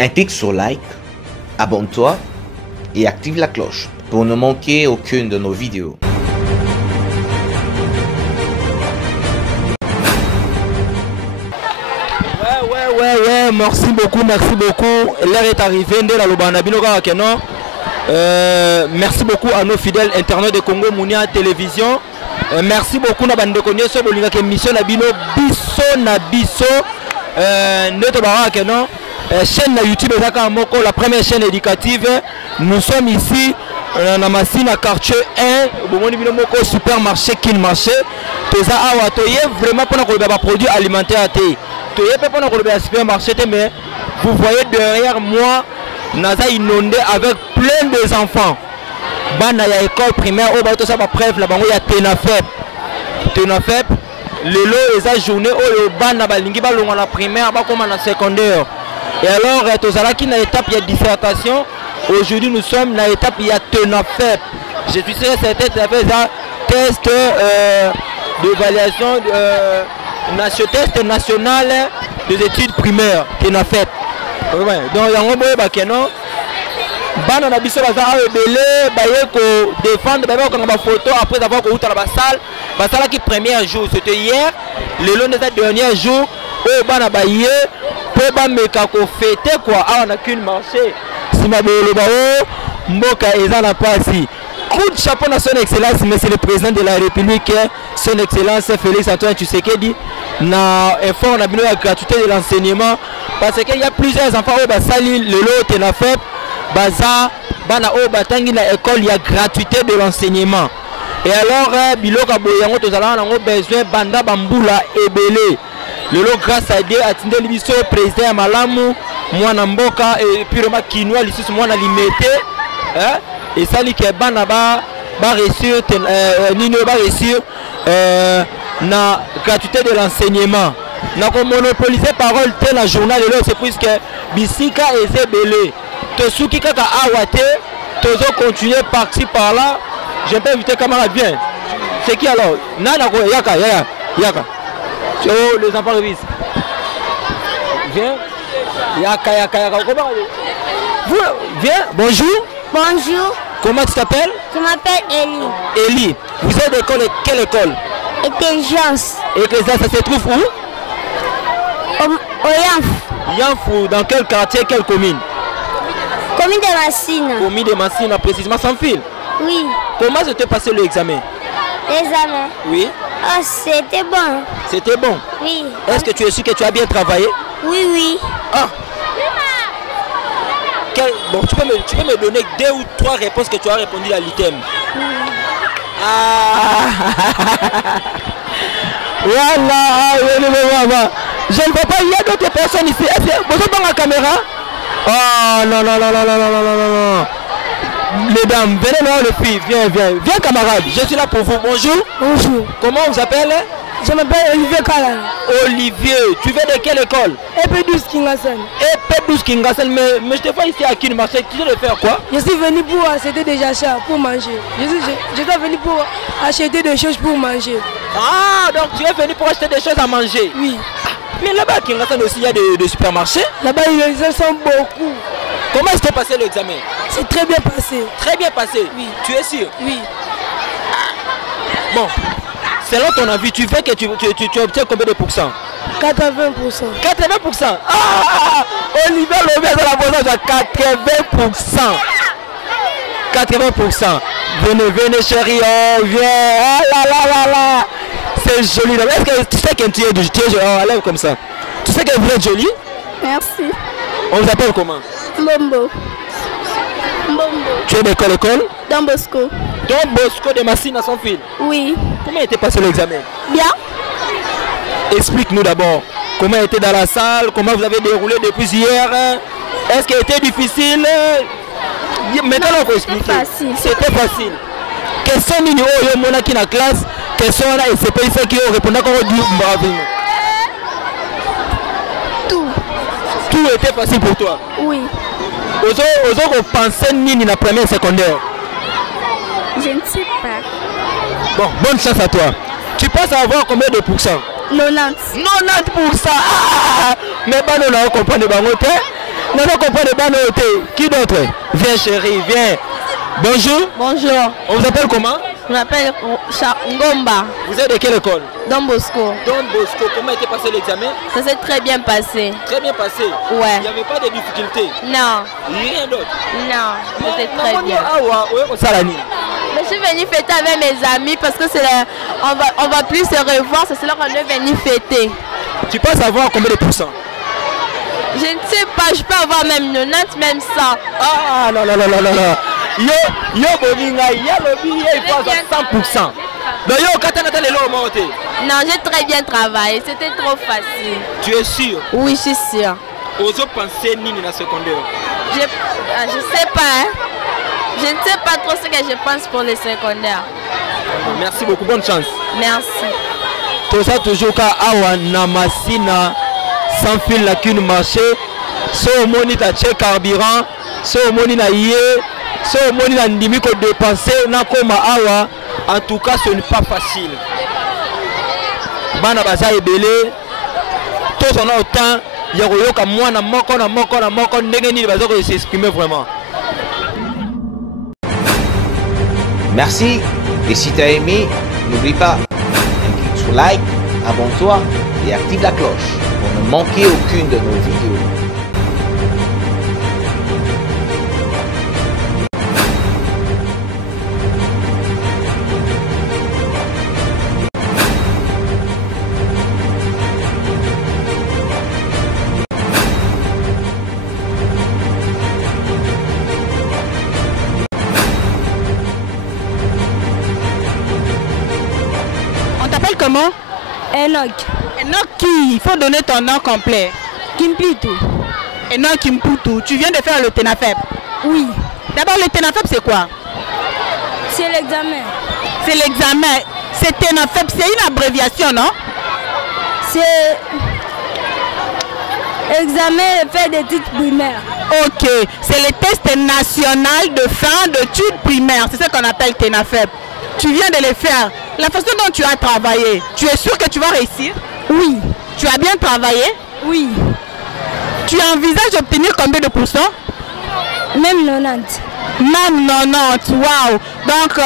Un clic sur like, abonne-toi et active la cloche pour ne manquer aucune de nos vidéos. Ouais, merci beaucoup. L'heure est arrivée, merci beaucoup à nos fidèles internautes de Congo Mounia Télévision. Merci beaucoup à bande de so bolinga ke mission na bino biso notre baraka non chaîne na YouTube ezaka moko la première chaîne éducative. Nous sommes ici na Massina quartier 1 bomoni bino moko supermarché Kin marché toza awa toye vraiment pour na produits alimentaires te toye pour na supermarché mais vous voyez derrière moi naza inondé avec plein de enfants. Bana ya école primaire au bato ça ba preuve la bango ya tenafep lelo eza journée au bana balingi balonga na primaire ba comme na secondaire. Et alors tozalaki na étape ya dissertation. Aujourd'hui nous sommes na étape ya tenafep. Je suis sûr c'était un test d'évaluation test national des études primaires tenafep. Donc yango boye ba keno bana na biso baza ebele baye ko défendre ba photo après avoir ko uta la salle qui premier jour c'était hier le lundi dernier jour o bana baye pe ba meka ko fêter quoi a on a qu'une marché si ma belo ba o mboka eza na pasi coup de chapeau à son excellence monsieur le président de la République son excellence Félix Antoine Tshisekedi na effort na bino la gratuité de l'enseignement parce qu'il y a plusieurs enfants au basali le lot na fait baza bana o batangi na école ya gratuité de l'enseignement. Et alors biloka boyango tozala nango besoin banda bambula ebele lelo grâce à Dieu atindeli biso président malamu mwana mboka et puis rema kinwa lisusu mwana limete et sali ke bana ba réussir nino ba réussir na gratuité de l'enseignement na ko monopoliser parole te na journal lelo c'est puisque bisika ezebele Tosuki kaka awate, tozo continuer par-ci par-là. Je peux inviter camarade bien. C'est qui alors? Nana yaka. Oh, les enfants révisent. Viens. Yaka. Comment? Viens. Bonjour. Bonjour. Comment tu t'appelles? Je m'appelle Eli. Eli. Vous êtes d'école quelle école? Intelligence. Et que ça se trouve où? Au Yanfou. Yanfou, dans quel quartier, quelle commune? Commune de Massina. Commune de Massina, précisément sans fil. Oui. Comment s'était passé l'examen? L'examen? Oui. Ah, c'était bon. C'était bon? Oui. Est-ce que tu es sûr que tu as bien travaillé? Oui. Ah. Bon, tu peux me donner 2 ou 3 réponses que tu as répondu à l'item. Ah. Voilà. Je ne vois pas, il y a d'autres personnes ici. Vous êtes dans la caméra? Oh non. Mesdames, venez là les filles, viens camarade, je suis là pour vous, bonjour. Bonjour. Comment on vous appelle? Je m'appelle Olivier Kala. Olivier, tu viens de quelle école? EP12 Kingasen. EP12 Kingasen, mais je te vois ici à Kin marché, tu viens de faire quoi? Je suis venu pour acheter des achats, pour manger. Je suis venu pour acheter des choses pour manger. Ah, donc tu es venu pour acheter des choses à manger? Oui. Mais là-bas à Kingasen aussi, il y a des supermarchés? Là-bas, les gens sont beaucoup. Comment s'est passé l'examen? C'est très bien passé. Très bien passé? Oui. Tu es sûr? Oui. Bon, selon ton avis, tu fais que tu obtiens combien de pourcents? 80%. 80%? Ah! Olivier Lobé de la posage à 80%. 80%. Venez chérie, oh, viens. Ah là. C'est joli. Est-ce que tu sais que tu es joli? Oh, lève comme ça. Tu sais que vous êtes joli? Merci. On vous appelle comment? Mbombo. Tu es de quelle école? Don Bosco. Don Bosco de Massina sans fil? Oui. Comment était passé l'examen? Bien. Explique-nous d'abord. Comment était dans la salle? Comment vous avez déroulé depuis hier? Est-ce qu'il était difficile? Maintenant, on peut expliquer. C'était facile. Question nini oyo mona ki na classe? Question na SCP qui répondait comme du bravo. Tout était facile pour toi? Oui. Ozo pensé nini na première et secondaire? Je ne sais pas. Bon, bonne chance à toi. Tu penses avoir combien de pourcents? 90. 90%. Ah, mais pas nous on comprend de bangote. Non, non, comprends de bonne note. Qui d'autre? Viens chérie, viens. Bonjour. Bonjour. On vous appelle comment? Je m'appelle Ngomba. Vous êtes de quelle école? Don Bosco. Don Bosco. Comment a été passé l'examen? Ça s'est très bien passé. Très bien passé? Ouais. Il n'y avait pas de difficultés? Non. Rien d'autre? Non, c'était très bien. Je suis venue fêter avec mes amis parce que c'est on va plus se revoir, c'est là qu'on est venu fêter. Tu penses avoir combien de pourcents? Je ne sais pas, je peux avoir même 90, même 100. Ah non, non, non, non, non. Yo, boninga, il faut avoir 100%. Donc, yo, katana le lo monté. Non, j'ai très bien travaillé, c'était trop facile. Tu es sûr? Oui, je suis sûr. Aux autres pensées nini na secondaire? Je sais pas, hein. Je ne sais pas trop ce que je pense pour les secondaires. Merci beaucoup, bonne chance. Merci. Tout ça toujours qu'à awa na masina sans fil la qu'une marché. So moni ta che carburant, so moni na yé, so moni na ndimi ko dépenser na koma awa. En tout cas, ce n'est pas facile. Bana baza ebele. Tous on a autant yaroyoka moi na moko ndenge ni baza ko s'exprimer vraiment. Merci, et si tu as aimé, n'oublie pas, un clic sur like, abonne-toi et active la cloche pour ne manquer aucune de nos vidéos. Comment? Enoch. Enoch qui? Il faut donner ton nom complet. Kimpitu. Enoch Kimputu. Tu viens de faire le TENAFEP? Oui. D'abord, le TENAFEP, c'est quoi? C'est l'examen. C'est l'examen. C'est TENAFEP, c'est une abréviation, non? C'est examen de fin d'études primaires. Ok. C'est le test national de fin d'études primaires. C'est ce qu'on appelle TENAFEP. Tu viens de le faire. La façon dont tu as travaillé, tu es sûr que tu vas réussir? Oui. Tu as bien travaillé? Oui. Tu envisages d'obtenir combien de pourcents? Même 90. Même 90, waouh! Donc,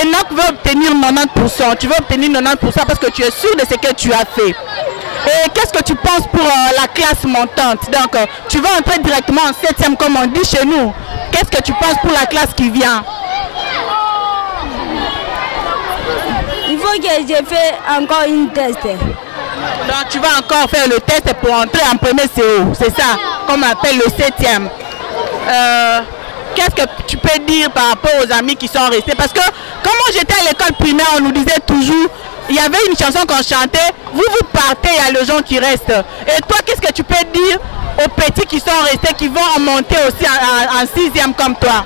Enoch veut obtenir 90%. Tu veux obtenir 90% parce que tu es sûr de ce que tu as fait. Et qu'est-ce que tu penses pour la classe montante? Donc, tu vas entrer directement en 7e comme on dit chez nous. Qu'est-ce que tu penses pour la classe qui vient? Il faut que j'ai fait encore une test. Donc tu vas encore faire le test pour entrer en premier CO, c'est ça, comme on appelle le 7e. Qu'est-ce que tu peux dire par rapport aux amis qui sont restés? Parce que quand moi j'étais à l'école primaire, on nous disait toujours, il y avait une chanson qu'on chantait, vous partez, il y a les gens qui restent. Et toi, qu'est-ce que tu peux dire aux petits qui sont restés, qui vont en monter aussi en 6e comme toi?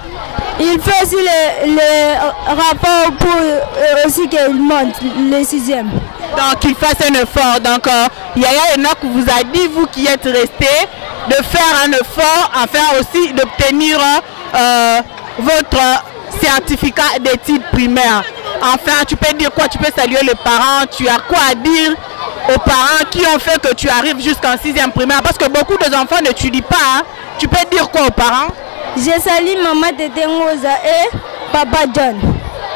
Il fait aussi le rapport pour aussi qu'il monte le 6e. Donc il fasse un effort. Donc Yaya Enoch vous a dit, vous qui êtes restés, de faire un effort afin aussi d'obtenir votre certificat d'études primaires. Enfin, tu peux dire quoi? Tu peux saluer les parents. Tu as quoi à dire aux parents qui ont fait que tu arrives jusqu'en 6e primaire? Parce que beaucoup d'enfants n'étudient pas. Hein. Tu peux dire quoi aux parents? Je salue maman Tété Ngoza et papa John.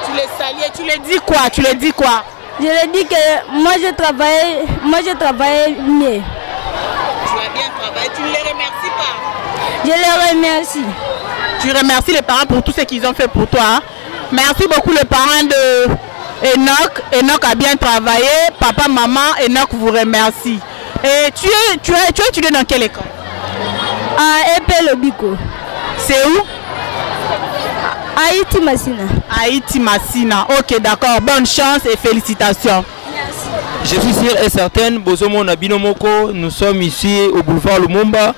Tu les salues, tu les dis quoi? Tu les dis quoi? Je leur dis que moi j'ai travaillé mieux. Tu as bien travaillé, tu ne les remercies pas? Je les remercie. Tu remercies les parents pour tout ce qu'ils ont fait pour toi. Hein? Merci beaucoup les parents de Enoch. Enoch a bien travaillé. Papa, maman, Enoch vous remercie. Et tu as étudié dans quelle école? À Epé Lobiko. C'est où? Haïti Massina. Haïti Massina. Ok, d'accord. Bonne chance et félicitations. Merci. Je suis sûr et certaine, Bozomo Nabinomoko, nous sommes ici au boulevard Lumumba.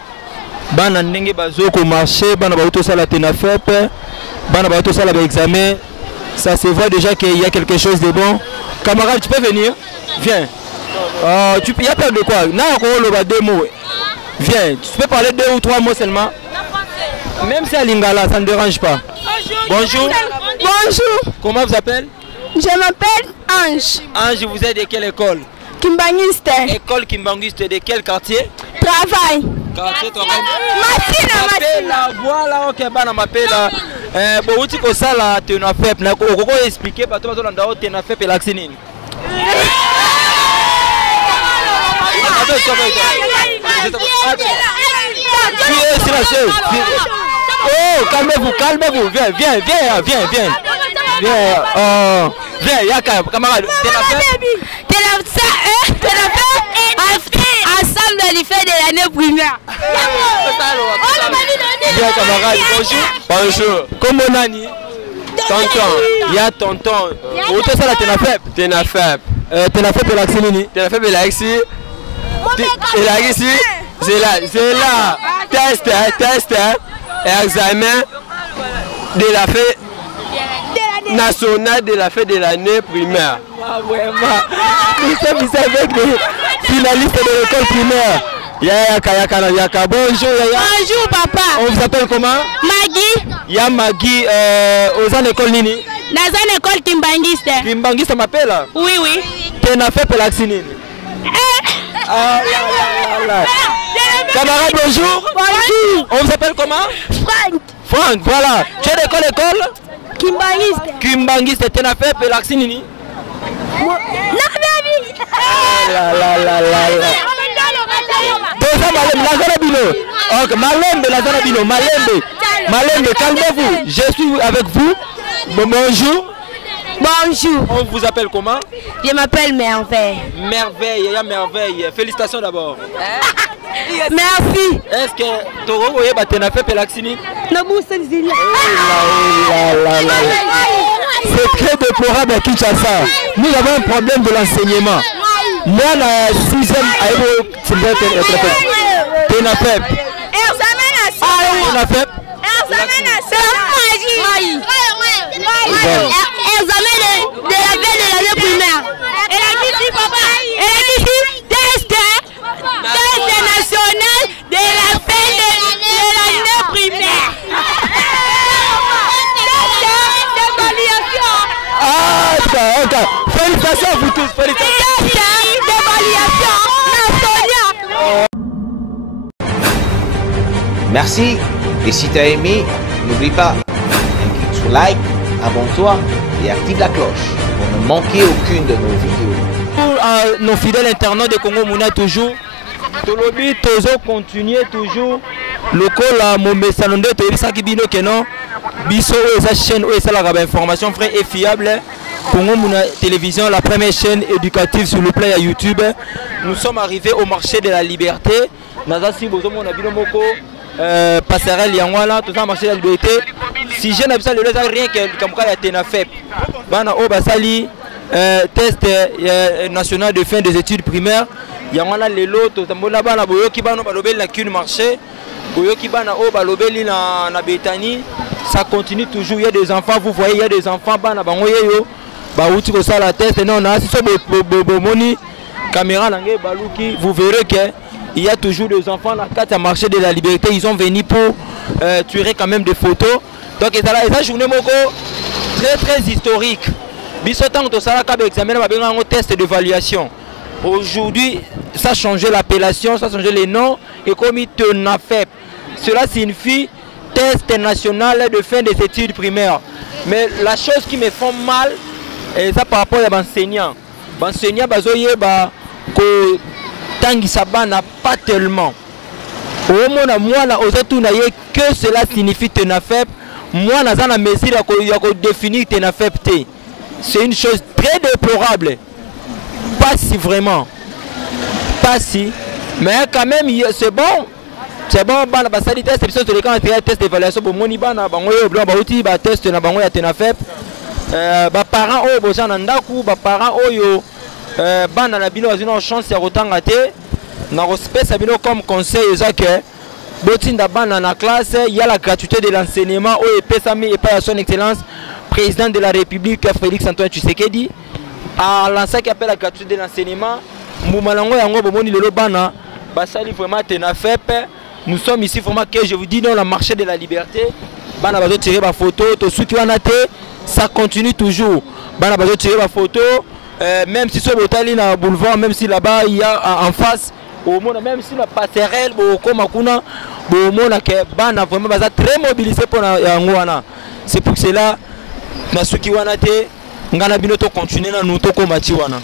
Bana ndenge bazoko marché, bana baoto sala TENAFEP, bana baoto sala examen. Ça se voit déjà qu'il y a quelque chose de bon. Camarade, tu peux venir? Viens. Il y a peur de quoi? Deux mots. Viens, tu peux parler 2 ou 3 mots seulement. Même si à Lingala, ça ne dérange pas. Bonjour. Bonjour. Comment vous appelez? Je m'appelle Ange. Ange, vous êtes de quelle école? Kimbanguiste. École Kimbanguiste, de quel quartier? Travail. Voilà, ok, bana mapela. Bon, outil ko sala TENAFEP na ko expliquer bato bato landa o TENAFEP et l'accès nini. Oh, calmez-vous, viens, Yaka, camarade, ensemble du fait de l'année primaire. Bien, camarade, bonjour. Comment Nani? Tonton, il y a tonton. Où est-ce que la TENAFEP? TENAFEP et l'accès nini? TENAFEP et l'accès. Et l'accès, c'est là. Test, examen de la fête nationale de la fête de l'année primaire. Ah, vraiment. Nous sommes ici avec les finalistes de l'école primaire. Yaka. Bonjour, Yaya. Bonjour, papa. On vous appelle comment? Maggie. Y'a Maggie, aux écoles Nini? Dans une école Kimbangiste. Kimbangiste m'appelle? Oui. TENAFEP et l'accès Nini? Camarade, bonjour. On vous appelle comment? Franck, voilà. Tu es d'école Kimbangiste, TENAFEP et l'accès Nini? Malembe, calmez-vous. Je suis avec vous. Bonjour. On vous appelle comment? Je m'appelle Merveille. Merveille. Félicitations d'abord. Merci. Est-ce que Toro voyez TENAFEP et l'accès Nini? C'est très déplorable à Kinshasa. Nous avons un problème de l'enseignement. Moi, la 6e TENAFEP. Examen de la veille de l'année primaire. Elle a dit si, papa. Elle a dit si, test national de la veille de l'année primaire. Ah, ok. Félicitations à vous tous. Merci. Et si tu as aimé, n'oublie pas, clique sur like, abonne-toi et active la cloche pour ne manquer aucune de nos vidéos. Pour nos fidèles internautes de Congo Mouna toujours, Tolobi Tozo continue toujours. Le col à mon salon de Télésaki Bino Kenon, Bisso et sa chaîne où est la information vraie et fiable. Congo Mouna Télévision, la première chaîne éducative sur le plan à YouTube. Nous sommes arrivés au marché de la liberté. Nazasi Bozo Mona Bino Moko. Passerelle Yangwala, tout ça marché de la liberté. Si je n'ai pas rien que comme quoi il y a TENAFEP. Bana o basali test national de fin des études primaires. Yangwala lelo to tambola bana boyo ki bana balobeli na kune marché. Boyo ki bana o balobeli na Betani. Ça continue toujours, il y a des enfants, vous voyez, il y a des enfants bana bango yeyo. Ba uti ko sala test non na si so bo moni caméra nangé baluki, vous verrez que il y a toujours des enfants là, quand il y a marché de la liberté, ils ont venu pour tirer quand même des photos. Donc c'est la journée très historique. Bisotan to sala ka examen ba benga test d'évaluation. Aujourd'hui, ça a changé l'appellation, ça a changé les noms et comme TENAFEP. Cela signifie test national de fin des études primaires. Mais la chose qui me fait mal, c'est ça par rapport à l'enseignant. L'enseignant bazoye ba ko Tanguy n'a pas tellement. Au moins, moi, que cela signifie TENAFEP. Moi, je suis mesure de définir TENAFEP. C'est une chose très déplorable. Pas si vraiment. Pas si. Mais quand même, c'est bon. C'est bon, c'est un test d'évaluation pour mon Iban, test de TENAFEP. Parents, parents, bana na bino azina chance ya kotanga te na respect bino comme conseil ezake botinda bana na classe il y a la gratuité de l'enseignement au epesami et par son excellence président de la République Félix Antoine Tshisekedi a lancé qui appelle la gratuité de l'enseignement mumalango yango bomoni lelo bana basali vraiment TENAFEP. Nous sommes ici vraiment que je vous dis dans le marché de la liberté bana bazo tirer ba photo to soutien wana te ça continue toujours bana bazo tirer ba photo. Même si sur le boulevard, même si là-bas il y a en face, au monde, même si la passerelle, comme Makuna, au monde, bana vraiment très mobilisé pour Yangoana. C'est pour cela, Nasuki Wanate, Ngana Binoto continue à nous toco Machiwana.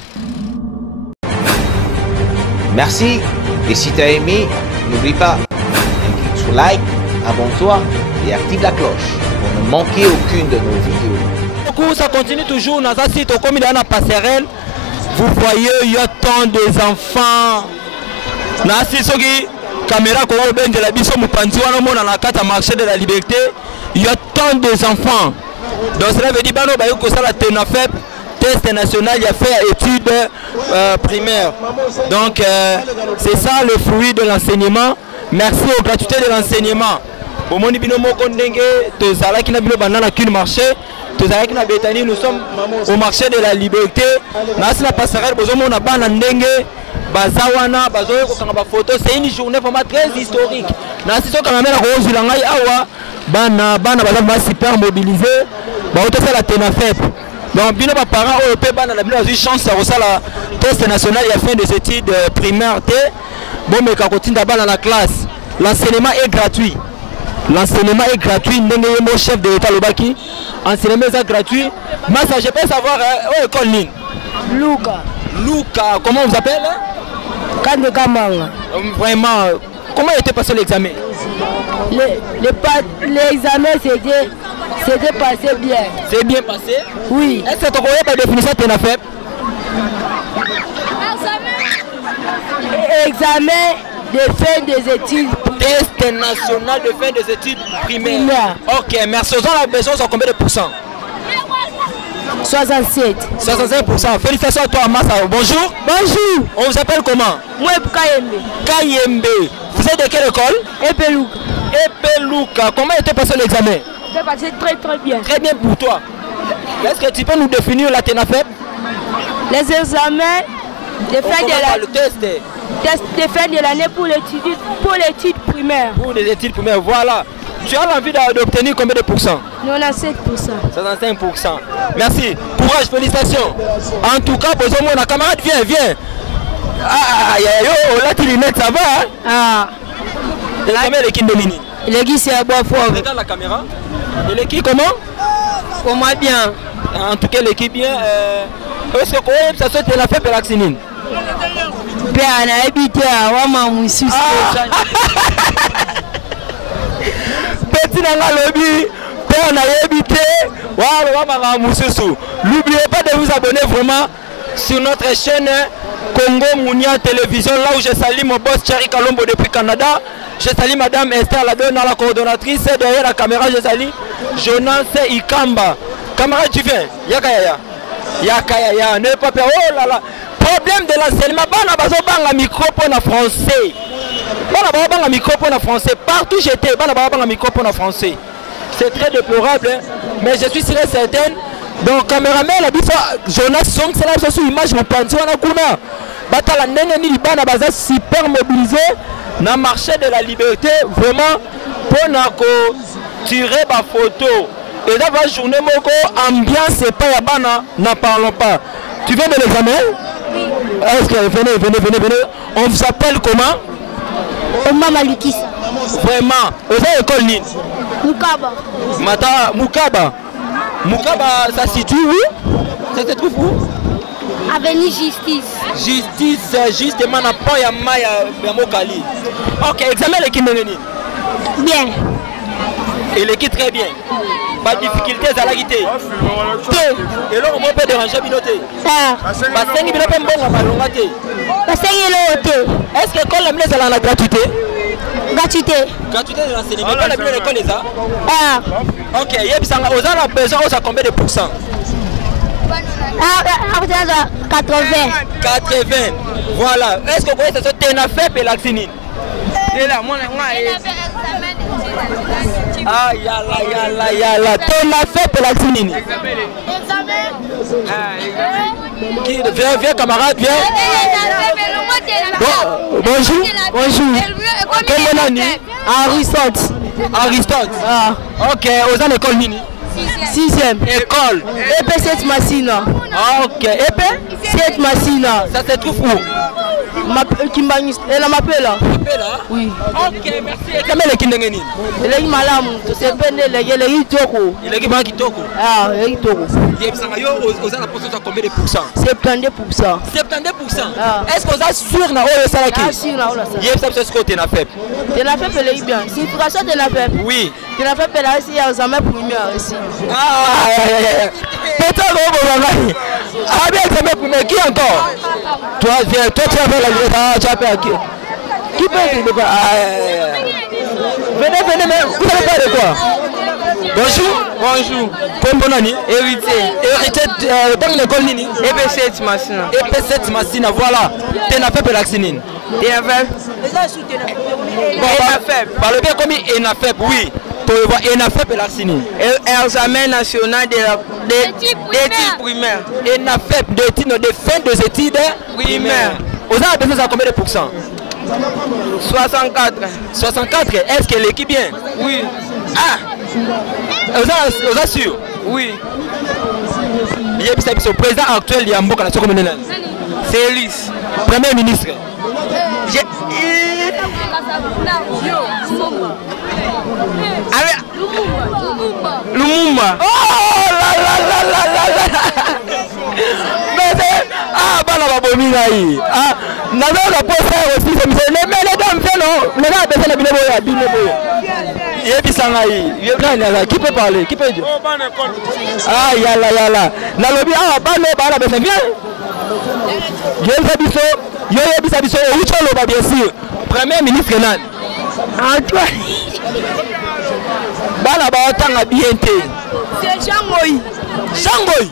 Merci. Et si tu as aimé, n'oublie pas, clique sur like, abonne-toi et active la cloche pour ne manquer aucune de nos vidéos. Ça continue toujours dans un site comme il y a la passerelle. Vous voyez, il y a tant des enfants. Caméra de la biso dans la carte marché de la liberté. Il y a tant des enfants. Donc cela veut dire que ça la TENAFEP, test national, il y a fait études primaires. Donc c'est ça le fruit de l'enseignement. Merci aux gratuités de l'enseignement. Au monde nous sommes au marché de la liberté. La passerelle, c'est une journée vraiment très historique. Super mobilisé. La TENAFEP. Donc, bien les parents ont eu chance de la test national et à fin des études primaires. Bon, mais quand on continue dans la classe, l'enseignement est gratuit. L'enseignement est gratuit. Mon chef de l'État Lobaki, enseignement est gratuit. Mais ça, je peux savoir où est l'école. Luca. Luca, comment on vous appelle? Kande Kamanga. Vraiment, comment était passé l'examen? L'examen c'était passé bien. C'est bien passé? Oui. Est-ce que tu connais la définition de TENAFEP? Examen de fin des études. Test national de fin des études primaires. Ok, merci. Aux gens, la besoin sont combien de pourcents? 67. 65%. Félicitations à toi, Massa. Bonjour. Bonjour. On vous appelle comment? Moi, Kayembe. Kayembe. Vous êtes de quelle école? Epeluka. Epeluka. Comment était passé l'examen? C'est passé très bien. Très bien pour toi. Est-ce que tu peux nous définir la TENAFEP? Les examens de fin de le test de fin de l'année pour l'étude primaire. Pour les études primaires, voilà. Tu as envie d'obtenir combien de pourcents? 97%. 65%. Merci. Courage, félicitations. En tout cas, besoin mon camarade, viens. Ah, yo, là tu les mets, ça va hein? Ah. Combien l'équipe de Mini? L'équipe c'est à bois fort. Regarde la caméra. Et l'équipe comment? Comment bien? En tout cas, l'équipe bien. Est-ce que ça se la fait pour l'accident? Bien, on a habité à Wamamoussou. Petit dans la lobby, on a habité. N'oubliez pas de vous abonner vraiment sur notre chaîne Congo Mounia Télévision, là où je salue mon boss Thierry Kalombo depuis Canada. Je salue Madame Esther Ladon, la coordonnatrice. Derrière la caméra, je salue Jonas Ikamba. Camarade, tu viens? Yakaya, ne pas peur. Oh là là. Problème de l'enseignement, bana bazo banga micro pour la français. Bana banga micro pour la français. Partout j'étais, bana banga micro pour la français. C'est très déplorable, hein? Mais je suis sûr et certain. Donc caméraman la bifa Jonas Song c'est là sur image mon panti wana kuna. Batala ndenge ni bana baza super mobilisé na marché de la liberté vraiment pour nako tirer ma photo. Et là va journée moko ambiance et pas ya bana n'en parlons pas. Tu viens de l'examen? Oui. Est-ce que venez. On vous appelle comment? Oma Malikis. Vraiment. Vous avez école Nine? Mukaba. Mata Mukaba. Mukaba, ça se situe où? Ça se trouve où? Avenue Justice. Justice, justement, n'a pas ya Maya Mokali. Ok, examen l'équipe Nini. Bien. Et l'équipe très bien. Pas de difficulté à la guité. Et là, on peut déranger Binoté. Ah. Parce que Binoté est bon à Malongate. Parce qu'il est est-ce que l'école la ministre a la gratuité? Gratuité. Gratuité de l'enseignement. L'école la ministre l'école les a? Ah. Ok, il y a besoin de combien de pourcents? 80. 80. Voilà. Est-ce que vous voyez ça TENAFEP et l'accident? Ah, yala. TENAFEP et l'accident. Viens camarade, viens. Bonjour. Quel année? Aristote. Ah. Ok, aux ans école Nini. 6e. École. EP 7 Massina. Ok. EP 7 Massina. Ça se trouve où? Kimbangi, elle m'appelle là. Oui. Ok, merci. Et comment les Kindengeni? Elle est malade, c'est bien, elle est Toko. Il est qui Toko? Ah, elle est Toko. Vous avez la poste à combien de pourcents? 72%. 72%. Est-ce que vous êtes sûr na oyo salaki? Ah, sûr na oyo salaki. Yep, ça c'est ce que tu as fait. Tu l'as fait, elle est bien. C'est une frustration de la fait. Oui. Tu l'as fait, elle a aussi un examen première aussi. Ah, peut-être que ah bien, examen première. Qui encore? Toi, viens, toi tu as fait la grève. Ah, tu as fait à qui? Qui peut te dire? Venez, venez, mais vous n'avez pas de quoi? Bonjour. Bonjour. Comme bon année? Héritier. Héritier dans l'école Nini? EP7 Massina. EP7 Massina, voilà. Tu n'as fait Pelaxinine. ENAFEP. Parle bien comme ENAFEP, oui. Tu vois ENAFEP Pelaxinine. Examen national d'études primaires. ENAFEP de fin des études primaires. Vous avez besoin de combien de pourcents? 64. 64, est-ce qu'elle équipe bien? Oui. Ah! Vous êtes sûr? Oui. Il y a le président actuel de Mboka Nation communale. C'est Elis. Premier ministre. Lumumba. Oh là là là là là là! Mais ah, bah la babomina. Ah, n'a pas posé aussi. Mais les dames, non. Les dames, c'est la binoboya. Qui peut parler? Qui peut dire? Ah, yala yala. Nalobi, ah, bano, bala, ben bien. Bien sûr. Premier ministre Nan. Antoine. Bala Baotanga BNT. C'est Jangoy. Jangoy.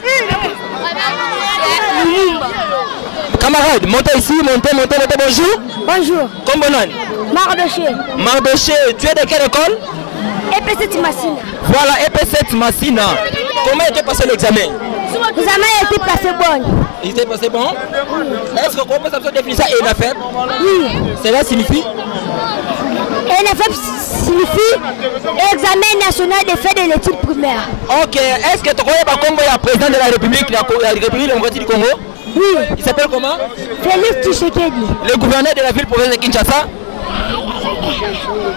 Camarade, montez ici, montez, bonjour. Bonjour. Comment Nan? Mardoché. Mardoché, tu es de quelle école? EP7 Massina. Voilà, EP7 Massina. Comment était passé l'examen? L'examen a été passé bon. Il était passé bon? Est-ce que comment ça se définit ça ENAFEP? Oui. Cela signifie? ENAFEP signifie Examen national des faits de l'étude primaire. Ok, est-ce que tu connais pas Congo, il y a président de la République démocratique du Congo? Oui. Il s'appelle comment? Félix Tshisekedi. Le gouverneur de la ville province de Kinshasa?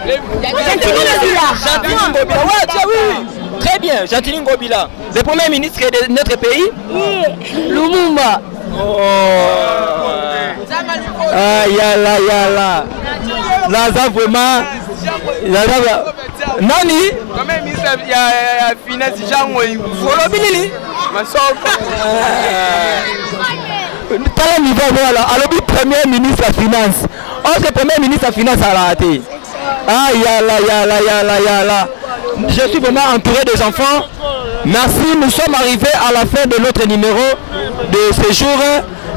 Gentili Ngobila. Gentili Ngobila, ouais, tiens, oui. Très bien, Gentili Ngobila. Le premier ministre de notre pays? Oui. Lumumba. Oh. Ah, yala, yala. Là, ça vraiment. Nani? Premier ministre ya finance Jangoy. Olobili. Masoko. Quel niveau voilà? Alors, premier ministre de la finance. Oh, c'est premier ministre de la finance à la raté. Ah, yala, yala, yala, yala. Je suis vraiment entouré des enfants. Merci, nous sommes arrivés à la fin de notre numéro de séjour.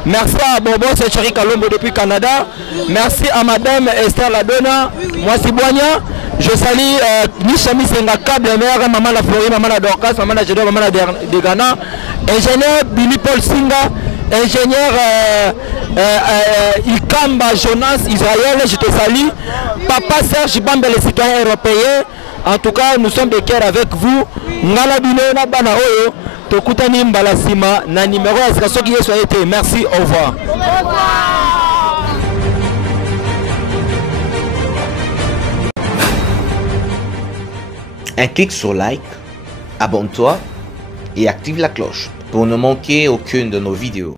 Merci à Bobo Séchari Kalombo depuis Canada. Merci à Madame Esther Ladona. Moi, c'est Boigna. Je salue Nishami Sengaka, la mère, Maman la Floride, Maman la Dorcas, Maman la Jeddah, Maman la de Ghana. Ingénieur Billy Paul Singa. Ingénieur Ikamba Jonas Israël, je te salue. Papa Serge Bambe, les citoyens européens. En tout cas, nous sommes de cœur avec vous. Merci, au revoir. Un clic sur like, abonne-toi et active la cloche pour ne manquer aucune de nos vidéos.